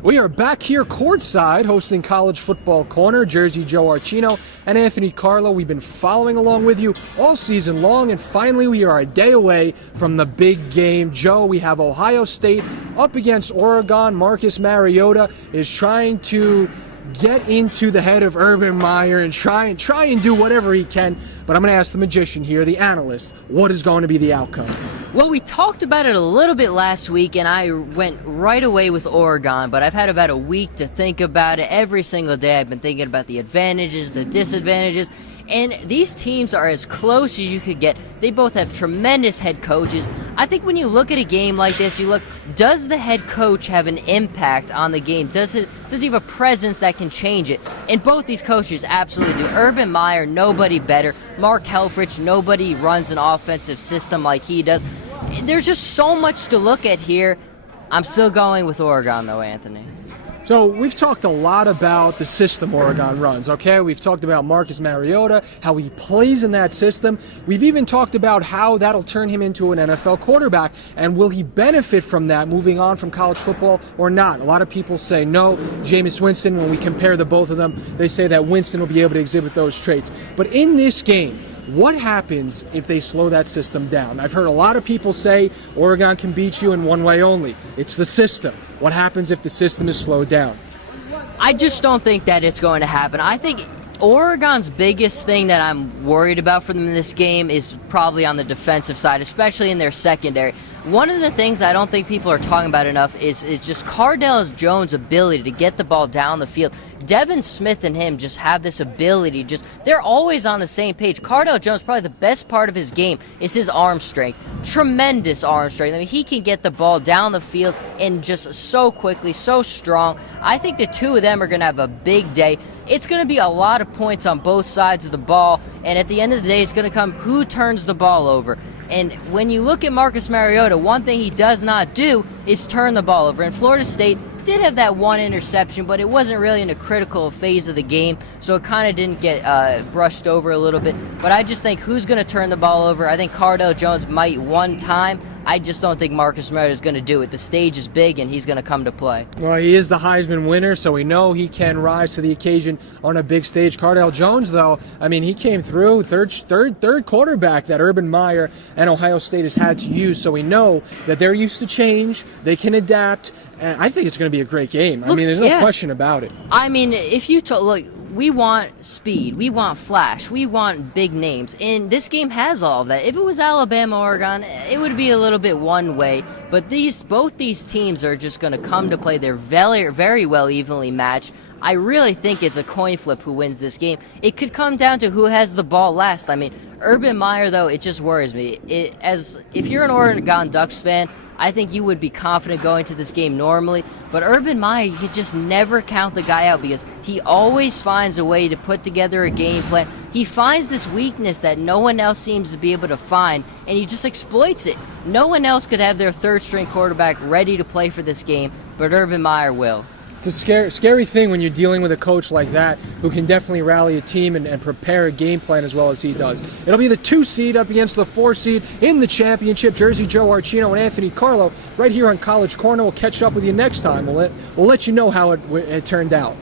We are back here courtside hosting College Football Corner. Jersey Joe Archino and Anthony Carlo. We've been following along with you all season long, and finally we are a day away from the big game. Joe, we have Ohio State up against Oregon. Marcus Mariota is trying to get into the head of Urban Meyer and try and do whatever he can. But I'm going to ask the magician here, the analyst, what is going to be the outcome? Well, we talked about it a little bit last week, and I went right away with Oregon, but I've had about a week to think about it. Every single day I've been thinking about the advantages, the disadvantages, and these teams are as close as you could get. They both have tremendous head coaches. I think when you look at a game like this, you look, does the head coach have an impact on the game? Does he have a presence that can change it? And both these coaches absolutely do. Urban Meyer, nobody better. Mark Helfrich, nobody runs an offensive system like he does. There's just so much to look at here. I'm still going with Oregon, though, Anthony. So we've talked a lot about the system Oregon runs, okay? We've talked about Marcus Mariota, how he plays in that system. We've even talked about how that'll turn him into an NFL quarterback, and will he benefit from that moving on from college football or not? A lot of people say no. Jameis Winston, when we compare the both of them, they say that Winston will be able to exhibit those traits. But in this game, what happens if they slow that system down? I've heard a lot of people say Oregon can beat you in one way only. It's the system. What happens if the system is slowed down? I just don't think that it's going to happen. I think Oregon's biggest thing that I'm worried about for them in this game is probably on the defensive side, especially in their secondary. One of the things I don't think people are talking about enough is just Cardale Jones' ability to get the ball down the field. Devin Smith and him just have this ability. They're always on the same page. Cardale Jones, probably the best part of his game is his arm strength. Tremendous arm strength. I mean, he can get the ball down the field and just so quickly, so strong. I think the two of them are going to have a big day. It's going to be a lot of points on both sides of the ball, and at the end of the day, it's going to come who turns the ball over. And when you look at Marcus Mariota, one thing he does not do is turn the ball over. And Florida State did have that one interception, but it wasn't really in a critical phase of the game, so it kind of didn't get brushed over a little bit. But I just think who's going to turn the ball over? I think Cardale Jones might one time. I just don't think Marcus Mariota is going to do it. The stage is big, and he's going to come to play. Well, he is the Heisman winner, so we know he can rise to the occasion on a big stage. Cardale Jones, though, I mean, he came through third quarterback that Urban Meyer and Ohio State has had to use, so we know that they're used to change. They can adapt. And I think it's going to be a great game. I mean, there's no question about it. I mean, if you look, we want speed, we want flash, we want big names, and this game has all of that. If it was Alabama, Oregon, it would be a little bit one way, but both these teams are just going to come to play. They're very, very well evenly matched. I really think it's a coin flip who wins this game. It could come down to who has the ball last. I mean, Urban Meyer, though, it just worries me. If you're an Oregon Ducks fan, I think you would be confident going to this game normally, but Urban Meyer, you could just never count the guy out because he always finds a way to put together a game plan. He finds this weakness that no one else seems to be able to find, and he just exploits it. No one else could have their third-string quarterback ready to play for this game, but Urban Meyer will. It's a scary thing when you're dealing with a coach like that who can definitely rally a team and prepare a game plan as well as he does. It'll be the 2 seed up against the 4 seed in the championship. Jersey Joe Archino and Anthony Carlo right here on College Corner. We'll catch up with you next time. We'll let you know how it turned out.